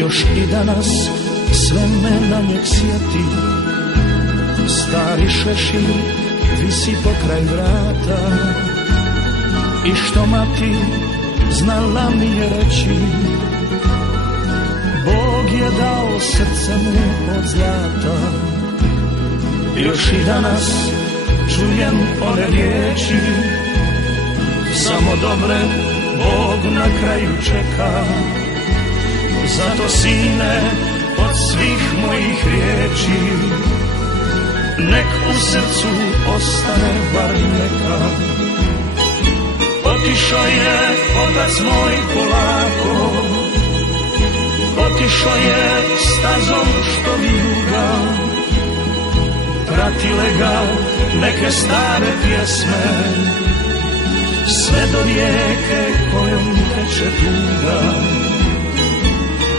još i danas sve me na njeg sjeti. Stari šešir visi pokraj vrata i što mati znala mi je reći, Bog je dao srce mu od zlata. Još i danas čujem one riječi, samo dobre Bog na kraju čeka. Zato sine od svih mojih riječi, nek u srcu ostane bar neka. Otišao je otac moj polako, otišao je stazom što vijuga, pratile ga neke stare pjesme, sve do rijeke kojom teče tuga.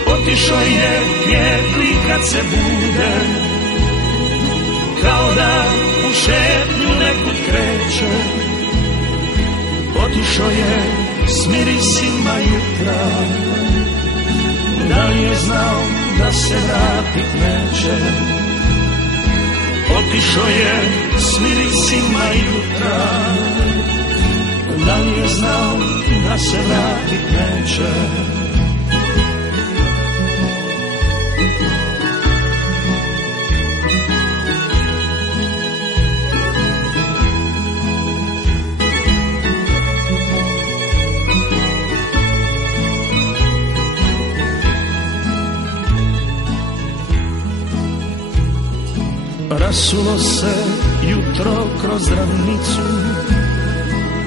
Otišao je pjevli kad se bude, kao da u šetnju nekud kreće. Otišao je s mirisima jutra, da li je znao da se vratit neće. Otišao je s mirisima jutra, da li je znao da se vratit neće. Rasulo se jutro kroz ravnicu,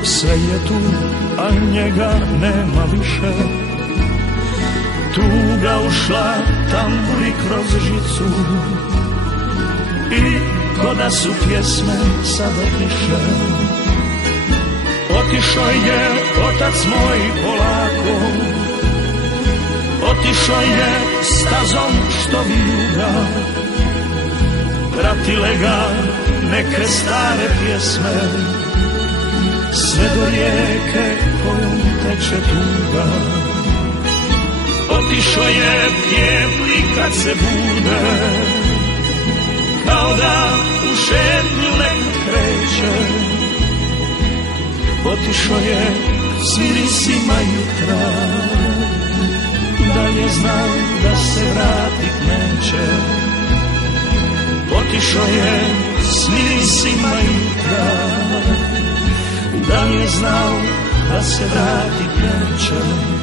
sve je tu, a njega nema više. Tuga ušla tamburi kroz žicu i ko da su pjesme sada tiše. Otišao je otac moj polako, otišao je stazom što vijuga, pratile ga neke stare pjesme, sve do rijeke kojom teče tuga. Otišao je pjevli kad se bude, kao da u šetnju nekud kreće. Otišao je s mirisima jutra, da je znao da se vratit neće. Otišao je s mirisima jutra, da li je znao da se vratit neće.